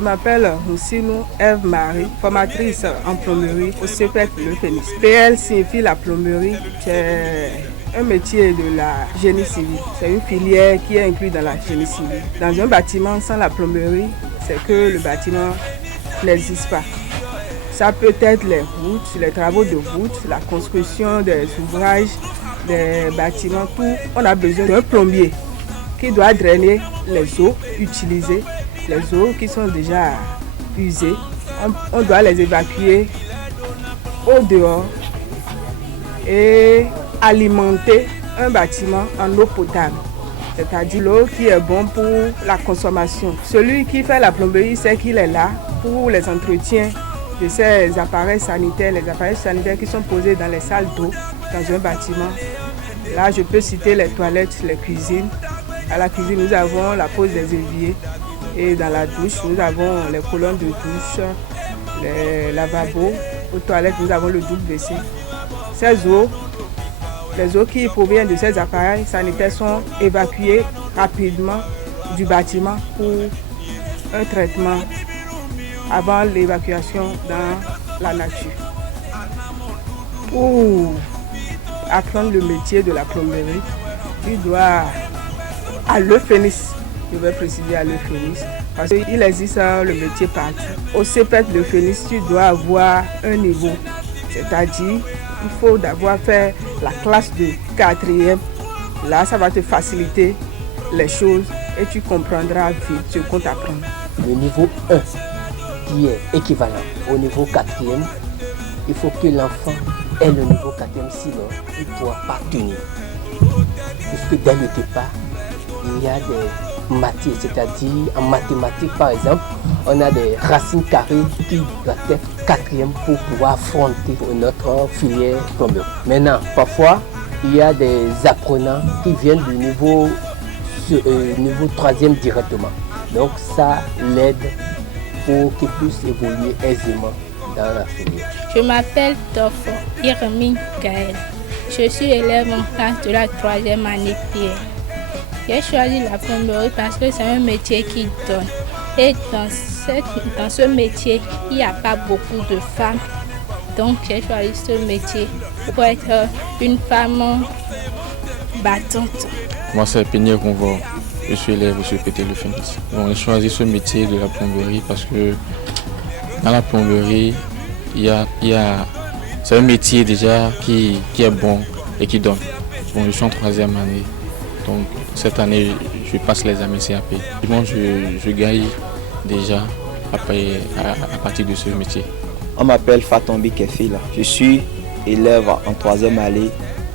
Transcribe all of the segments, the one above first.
m'appelle Moussinou Eve-Marie, formatrice en plomberie au CEPET Le Phénix. PL signifie la plomberie, c'est un métier de la génie civil. C'est une filière qui est inclue dans la génie civil. Dans un bâtiment sans la plomberie, c'est que le bâtiment n'existe pas. Ça peut être les routes, les travaux de route, la construction des ouvrages, des bâtiments, tout. On a besoin d'un plombier qui doit drainer les eaux utilisées, les eaux qui sont déjà usées. On doit les évacuer au dehors et alimenter un bâtiment en eau potable, c'est-à-dire l'eau qui est bonne pour la consommation. Celui qui fait la plomberie sait qu'il est là pour les entretiens de ces appareils sanitaires, les appareils sanitaires qui sont posés dans les salles d'eau dans un bâtiment. Là, je peux citer les toilettes, les cuisines. À la cuisine, nous avons la pose des éviers et dans la douche, nous avons les colonnes de douche, les lavabos. Aux toilettes, nous avons le double WC. Ces eaux, les eaux qui proviennent de ces appareils sanitaires sont évacuées rapidement du bâtiment pour un traitement avant l'évacuation dans la nature. Pour apprendre le métier de la plomberie, tu dois à Le Phénix, je vais préciser à Le Phénix, parce qu'il existe le métier partout. Au CEPET Le Phénix, tu dois avoir un niveau, c'est-à-dire il faut d'avoir fait la classe de 4e. Là, ça va te faciliter les choses et tu comprendras vite ce qu'on t'apprend. Le niveau 1, qui est équivalent au niveau 4e, il faut que l'enfant ait le niveau 4e, sinon il ne pourra pas tenir. Puisque dès le départ, il y a des matières, c'est-à-dire en mathématiques par exemple, on a des racines carrées qui doivent être 4e pour pouvoir affronter notre filière plomberie. Maintenant, parfois, il y a des apprenants qui viennent du niveau 3e directement. Donc ça l'aide pour qu'ils puissent évoluer aisément dans la filière. Je m'appelle Tofo Irmi Gaël. Je suis élève en classe de la 3e année Pierre. J'ai choisi la plomberie parce que c'est un métier qui donne. Et dans ce métier, il n'y a pas beaucoup de femmes. Donc j'ai choisi ce métier pour être une femme battante. Moi c'est Péniel Convoi. Je suis élève au CEPET Le Phénix. Bon, j'ai choisi ce métier de la plomberie parce que dans la plomberie, c'est un métier déjà qui est bon et qui donne. Bon, je suis en 3e année, donc cette année je passe l'examen CAP. Bon, je gagne déjà à partir de ce métier. On m'appelle Fatombi Kefila. Je suis élève en 3e année,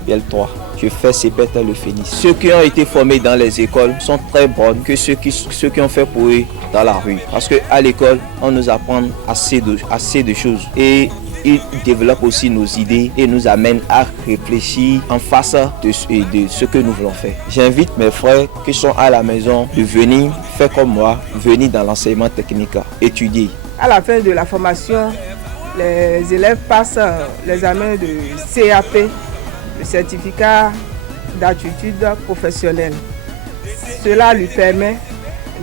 PL3. Je fais CEPET Le Phénix. Ceux qui ont été formés dans les écoles sont très bons que ceux qui ont fait pour eux dans la rue. Parce qu'à l'école, on nous apprend assez de choses. Et ils développent aussi nos idées et nous amènent à réfléchir en face de ce que nous voulons faire. J'invite mes frères qui sont à la maison de venir faire comme moi, venir dans l'enseignement technique, étudier. À la fin de la formation, les élèves passent l'examen de CAP, le certificat d'aptitude professionnelle. Cela lui permet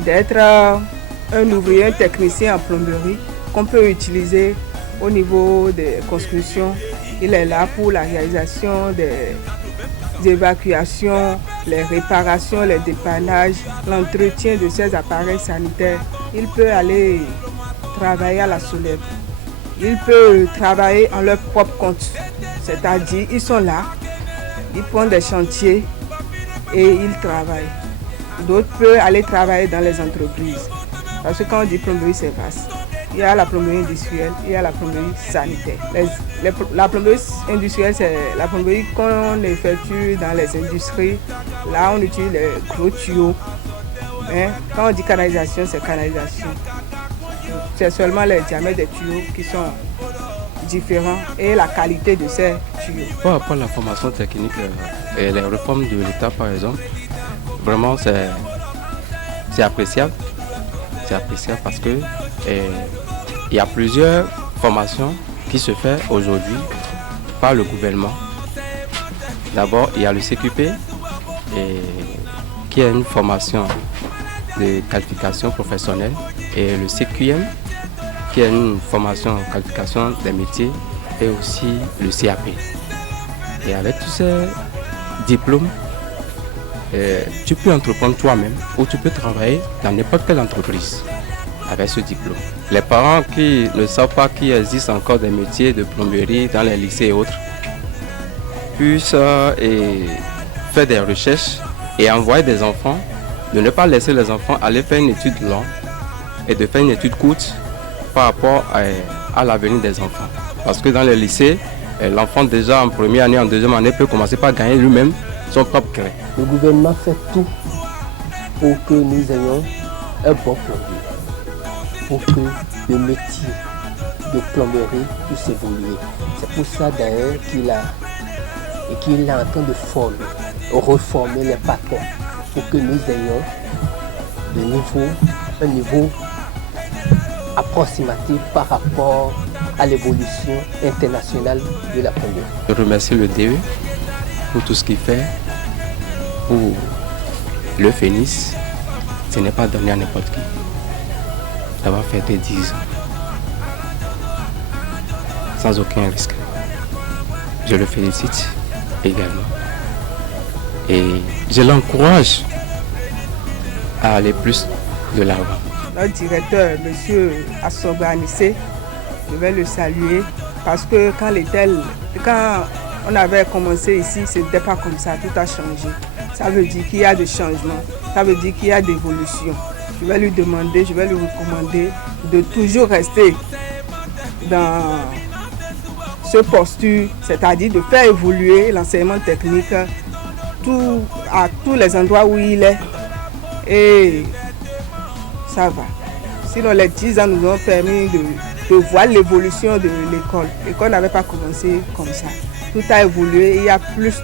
d'être un ouvrier, un technicien en plomberie qu'on peut utiliser au niveau des constructions. Il est là pour la réalisation des évacuations, les réparations, les dépannages, l'entretien de ces appareils sanitaires. Il peut aller travailler à la soulève. Il peut travailler en leur propre compte. C'est-à-dire, ils sont là, ils prennent des chantiers et ils travaillent. D'autres peuvent aller travailler dans les entreprises. Parce que quand on dit plomberie, c'est vaste. Il y a la plomberie industrielle, il y a la plomberie sanitaire. La plomberie industrielle, c'est la plomberie qu'on effectue dans les industries. Là, on utilise les gros tuyaux. Quand on dit canalisation, c'est canalisation. C'est seulement les diamètres des tuyaux qui sont différents et la qualité de ces tuyaux. Par rapport à la formation technique et les réformes de l'État, par exemple, vraiment, c'est appréciable. C'est appréciable parce que il y a plusieurs formations qui se font aujourd'hui par le gouvernement. D'abord, il y a le CQP qui est une formation de qualification professionnelle et le CQM, qui est une formation en qualification des métiers, et aussi le CAP. Et avec tous ces diplômes, tu peux entreprendre toi-même ou tu peux travailler dans n'importe quelle entreprise avec ce diplôme. Les parents qui ne savent pas qu'il existe encore des métiers de plomberie dans les lycées et autres puissent faire des recherches et envoyer des enfants, de ne pas laisser les enfants aller faire une étude longue et de faire une étude courte par rapport à l'avenir des enfants. Parce que dans les lycées, l'enfant déjà en première année, en deuxième année peut commencer par gagner lui-même son propre crédit. Le gouvernement fait tout pour que nous ayons un bon plombier, pour que le métier de plomberie puisse évoluer. C'est pour ça d'ailleurs qu'il est en train de reformer les patrons pour que nous ayons un niveau approximatif par rapport à l'évolution internationale de la plomberie. Je remercie le DE pour tout ce qu'il fait pour le Phénix. Ce n'est pas donné à n'importe qui. Ça va faire des 10 ans sans aucun risque. Je le félicite également et je l'encourage à aller plus de l'avant. Notre directeur, M. Assobanissé, je vais le saluer parce que quand on avait commencé ici, ce n'était pas comme ça, tout a changé. Ça veut dire qu'il y a des changements, ça veut dire qu'il y a des évolutions. Je vais lui demander, je vais lui recommander de toujours rester dans ce posture, c'est-à-dire de faire évoluer l'enseignement technique à tous les endroits où il est. Et ça va. Sinon, les 10 ans nous ont permis de voir l'évolution de l'école. L'école n'avait pas commencé comme ça. Tout a évolué, il y a plus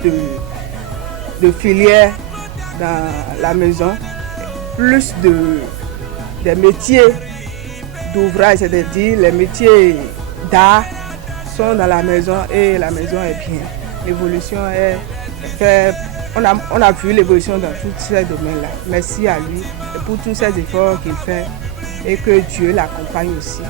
de filières dans la maison, plus des métiers d'ouvrage, c'est-à-dire les métiers d'art sont dans la maison et la maison est bien. L'évolution est faite. On a vu l'évolution dans tous ces domaines-là. Merci à lui et pour tous ces efforts qu'il fait et que Dieu l'accompagne aussi.